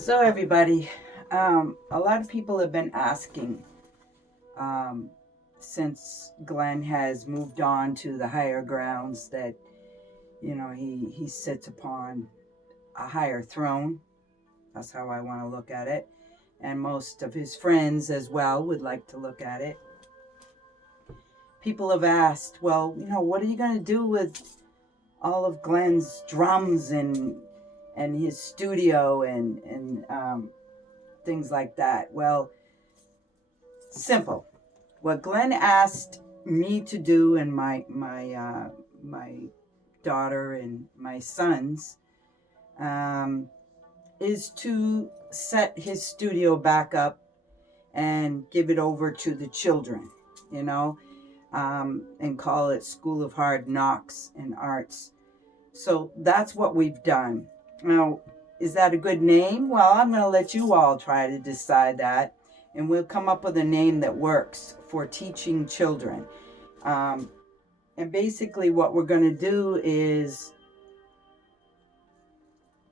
So everybody, a lot of people have been asking since Glen has moved on to the higher grounds that, he sits upon a higher throne. That's how I want to look at it. And most of his friends as well would like to look at it. People have asked, well, what are you going to do with all of Glen's drums and his studio and things like that? Well, simple. What Glen asked me to do, and my daughter and my sons, is to set his studio back up and give it over to the children, and call it School of Hard Knocks and Arts. So that's what we've done. Now, is that a good name? Well, I'm going to let you all try to decide that, and we'll come up with a name that works for teaching children. And basically what we're going to do is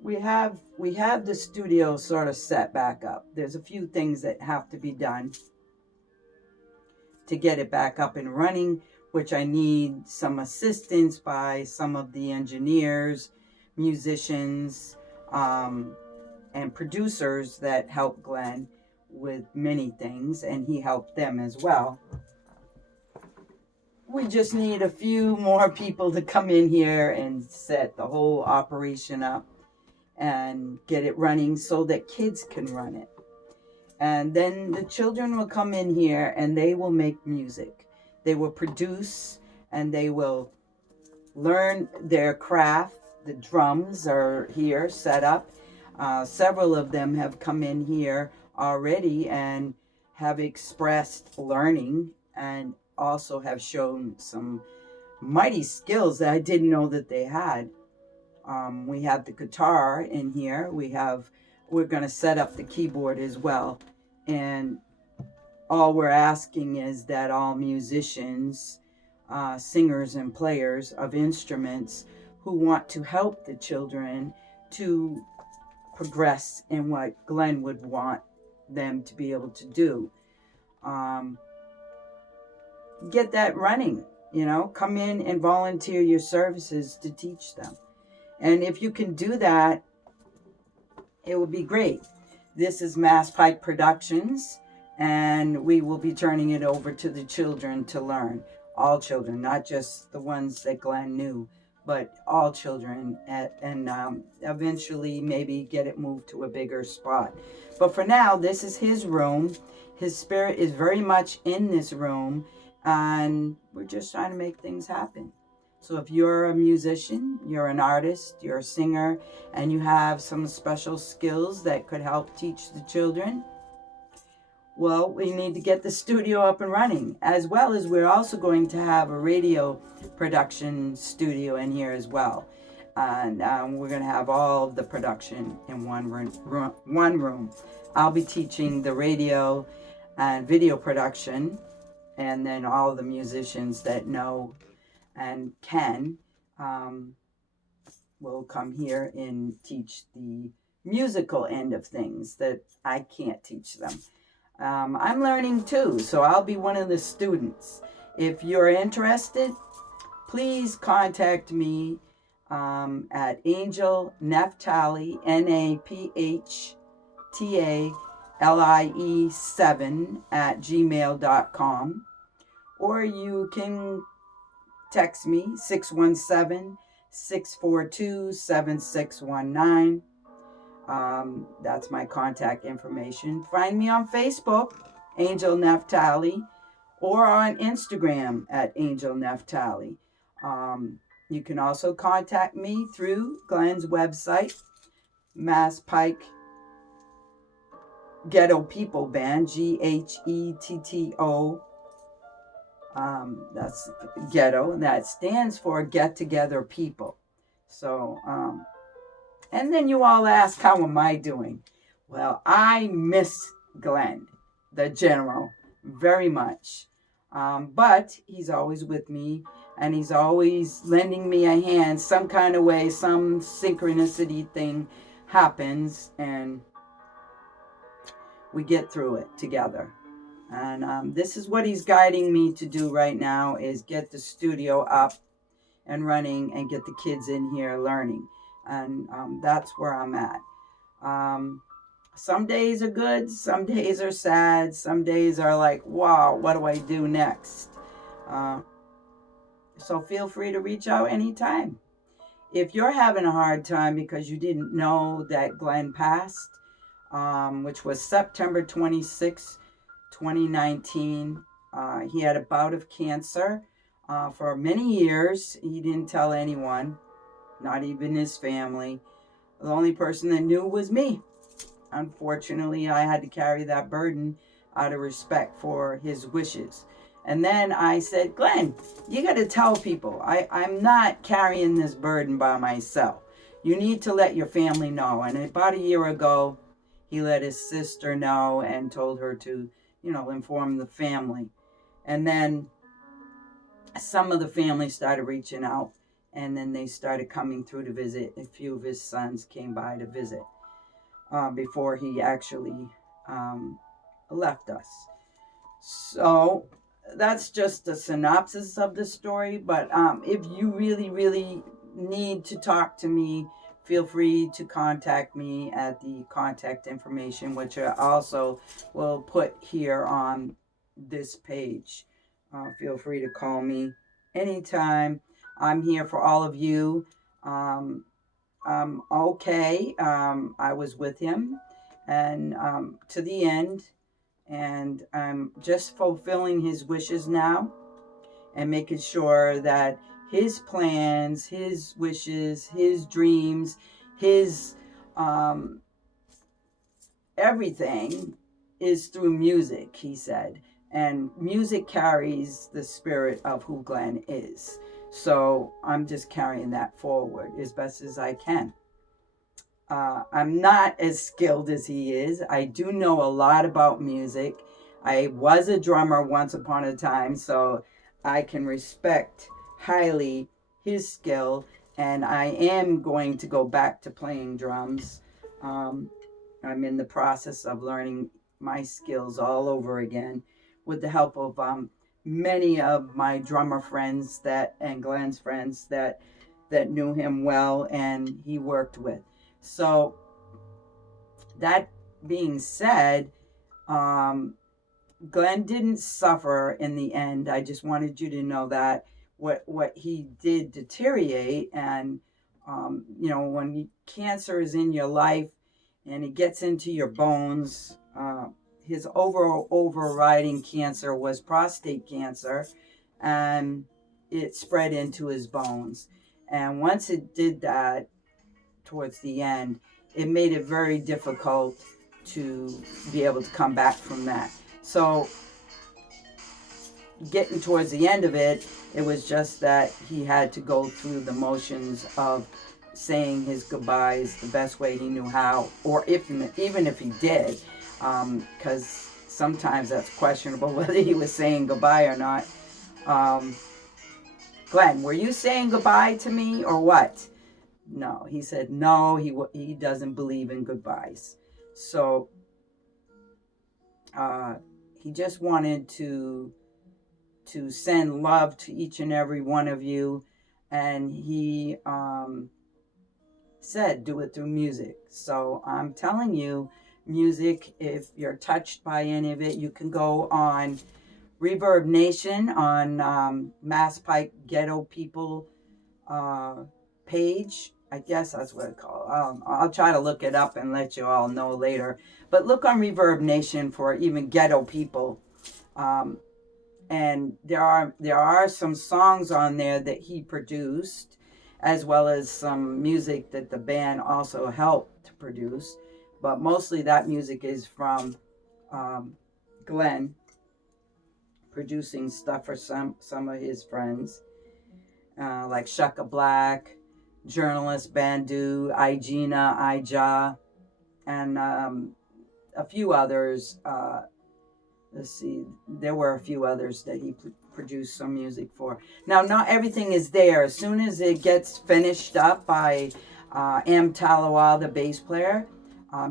we have the studio sort of set back up. There's a few things that have to be done to get it back up and running, which I need some assistance by some of the engineers, musicians, and producers that help Glen with many things, and he helped them as well. We just need a few more people to come in here and set the whole operation up and get it running so that kids can run it. And then the children will come in here and they will make music. They will produce and they will learn their craft. The drums are here set up. Several of them have come in here already and have expressed learning and also have shown some mighty skills that I didn't know that they had. We have the guitar in here. We're going to set up the keyboard as well. And all we're asking is that all musicians, singers and players of instruments who want to help the children to progress in what Glen would want them to be able to do, get that running, come in and volunteer your services to teach them. And if you can do that, it would be great. This is Masspyke Productions, and we will be turning it over to the children to learn. All children, not just the ones that Glen knew, but all children, and eventually maybe get it moved to a bigger spot. But for now, this is his room. His spirit is very much in this room, and we're just trying to make things happen. So if you're a musician, you're an artist, you're a singer, and you have some special skills that could help teach the children, well, we need to get the studio up and running, as well as we're also going to have a radio production studio in here as well. And we're going to have all of the production in one room. I'll be teaching the radio and video production, and then all the musicians that know and can will come here and teach the musical end of things that I can't teach them. I'm learning too, so I'll be one of the students. If you're interested, please contact me at AngelNaphtalie, NAPHTALIE 7 at gmail.com, or you can text me 617-642-7619. That's my contact information. Find me on Facebook, AngelNaphtalie, or on Instagram at AngelNaphtalie. You can also contact me through Glen's website, Masspyke Ghetto People Band, GHETTO. That's ghetto, and that stands for Get Together People. So, and then you all ask, how am I doing? Well, I miss Glen, the general, very much. But he's always with me, and he's always lending me a hand some kind of way. Some synchronicity thing happens, and we get through it together. And this is what he's guiding me to do right now, is get the studio up and running and get the kids in here learning. And that's where I'm at. Some days are good, some days are sad, some days are like, wow, what do I do next? So feel free to reach out anytime. If you're having a hard time because you didn't know that Glen passed, which was September 26, 2019, he had a bout of cancer for many years. He didn't tell anyone, not even his family. The only person that knew was me. Unfortunately, I had to carry that burden out of respect for his wishes. And then I said, Glen, you got to tell people, I'm not carrying this burden by myself. You need to let your family know. And about a year ago, he let his sister know and told her to, inform the family. And then some of the family started reaching out, and then they started coming through to visit. A few of his sons came by to visit before he actually left us. So that's just a synopsis of the story. But if you really, really need to talk to me, feel free to contact me at the contact information, which I also will put here on this page. Feel free to call me anytime. I'm here for all of you. Okay. I was with him and to the end, and I'm just fulfilling his wishes now and making sure that his plans, his wishes, his dreams, his everything is through music, he said. And music carries the spirit of who Glen is. So I'm just carrying that forward as best as I can. I'm not as skilled as he is. I do know a lot about music. I was a drummer once upon a time, so I can respect highly his skill. And I am going to go back to playing drums. I'm in the process of learning my skills all over again with the help of many of my drummer friends and Glen's friends that knew him well and he worked with. So that being said, Glen didn't suffer in the end. I just wanted you to know that what he did deteriorate. And when cancer is in your life and it gets into your bones, his overriding cancer was prostate cancer, and it spread into his bones. And once it did that, towards the end, it made it very difficult to be able to come back from that. So getting towards the end of it, it was just that he had to go through the motions of saying his goodbyes the best way he knew how, or even if he did, because sometimes that's questionable whether he was saying goodbye or not. Glen, were you saying goodbye to me or what? No, he said no, he doesn't believe in goodbyes. So he just wanted to send love to each and every one of you, and he said do it through music. So I'm telling you, music, if you're touched by any of it, you can go on Reverb Nation on Masspyke Ghetto People page. I guess that's what it's called. I'll try to look it up and let you all know later. But look on Reverb Nation for even Ghetto People. And there are some songs on there that he produced, as well as some music that the band also helped to produce. But mostly that music is from Glen, producing stuff for some of his friends, like Shaka Black, Journalist Bandu, Igina, Ija, and a few others. Let's see, there were a few others that he produced some music for. Now, not everything is there. As soon as it gets finished up by AngelNaphtalie, the bass player,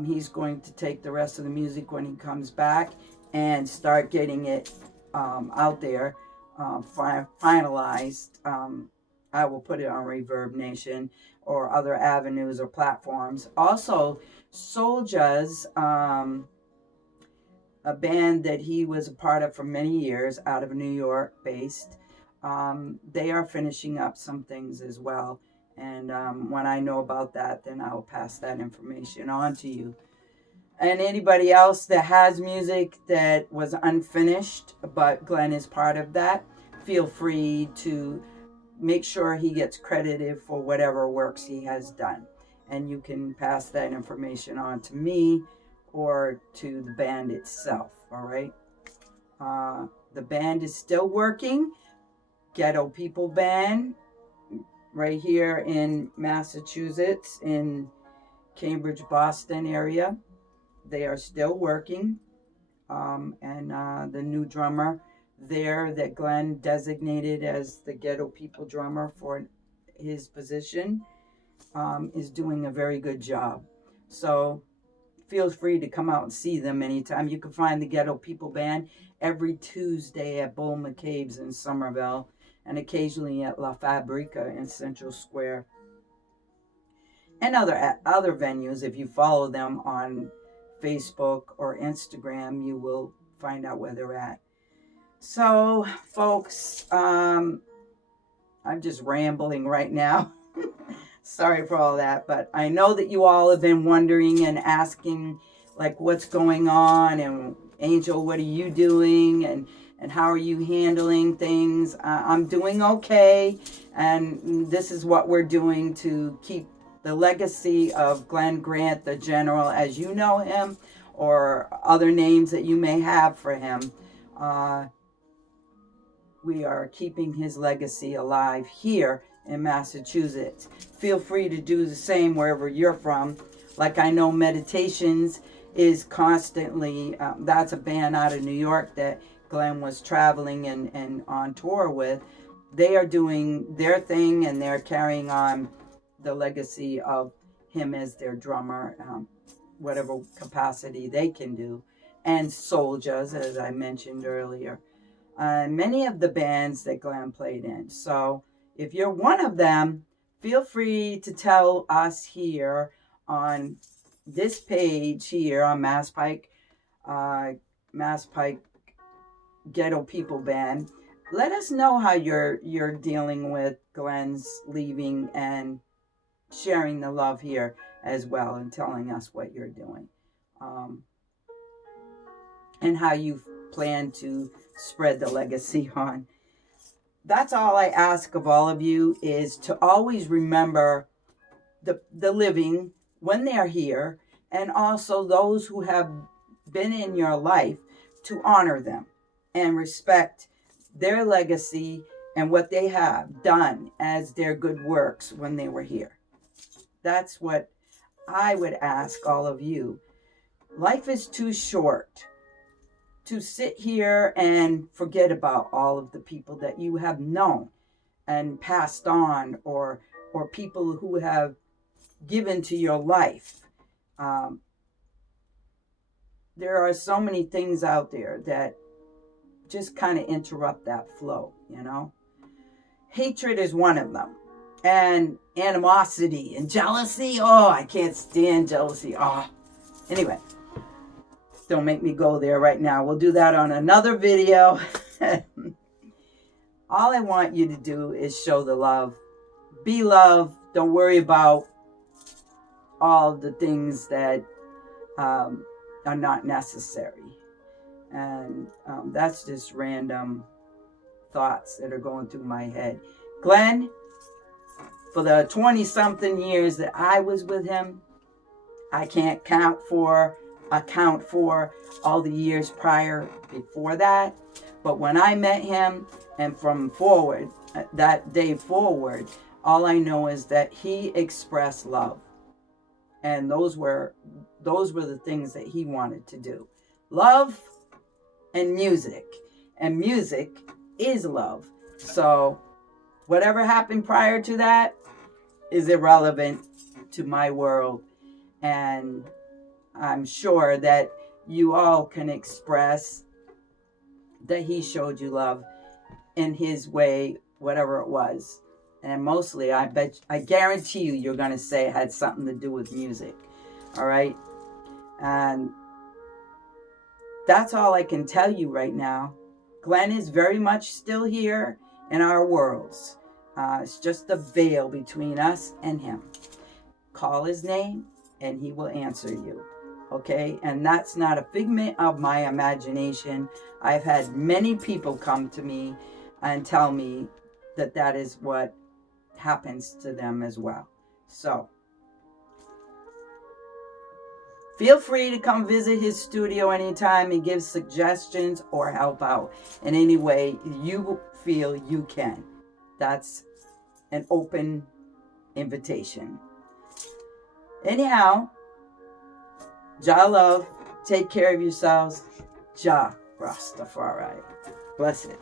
He's going to take the rest of the music when he comes back and start getting it out there, finalized. I will put it on Reverb Nation or other avenues or platforms. Also, Souljas, a band that he was a part of for many years, out of New York based, they are finishing up some things as well. And when I know about that, then I'll pass that information on to you. And anybody else that has music that was unfinished, but Glen is part of that, feel free to make sure he gets credited for whatever works he has done. And you can pass that information on to me or to the band itself, all right? The band is still working. Ghetto People Band, right here in Massachusetts, in Cambridge, Boston area. They are still working. And the new drummer there that Glen designated as the Ghetto People drummer for his position is doing a very good job. So feel free to come out and see them anytime. You can find the Ghetto People Band every Tuesday at Bull McCabe's in Somerville, and occasionally at La Fabrica in Central Square, and other venues. If you follow them on Facebook or Instagram, you will find out where they're at. So, folks, I'm just rambling right now. Sorry for all that, but I know that you all have been wondering and asking, like, what's going on, and Angel, what are you doing, and how are you handling things? I'm doing okay, and this is what we're doing to keep the legacy of Glen Grant, the General, as you know him, or other names that you may have for him. We are keeping his legacy alive here in Massachusetts. Feel free to do the same wherever you're from. Like, I know Meditations is constantly, that's a band out of New York that Glen was traveling and on tour with. They are doing their thing, and they're carrying on the legacy of him as their drummer, whatever capacity they can do. And Souljas, as I mentioned earlier. Many of the bands that Glen played in. So if you're one of them, feel free to tell us here on this page here on Masspyke, Masspyke Ghetto People Band. Let us know how you're dealing with Glen's leaving, and sharing the love here as well, and telling us what you're doing, and how you plan to spread the legacy on. That's all I ask of all of you, is to always remember the living when they're here, and also those who have been in your life, to honor them and respect their legacy and what they have done as their good works when they were here. That's what I would ask all of you. Life is too short to sit here and forget about all of the people that you have known and passed on, or people who have given to your life. There are so many things out there that just kind of interrupt that flow, you know. Hatred is one of them. And animosity and jealousy. Oh, I can't stand jealousy. Oh, anyway. Don't make me go there right now. We'll do that on another video. All I want you to do is show the love. Be love. Don't worry about all the things that are not necessary. And that's just random thoughts that are going through my head. Glen, for the 20-something years that I was with him, I can't account for all the years prior before that. But when I met him, and from forward, that day forward, all I know is that he expressed love. And those were the things that he wanted to do. Love and music. And music is love. So whatever happened prior to that is irrelevant to my world. And I'm sure that you all can express that he showed you love in his way, whatever it was. And mostly, I guarantee you're going to say it had something to do with music. All right? And that's all I can tell you right now. Glen is very much still here in our worlds. It's just a veil between us and him. Call his name and he will answer you. Okay? And that's not a figment of my imagination. I've had many people come to me and tell me that that is what happens to them as well. So, feel free to come visit his studio anytime and give suggestions or help out in any way you feel you can. That's an open invitation. Anyhow, Jah love. Take care of yourselves. Jah Rastafari. Bless it.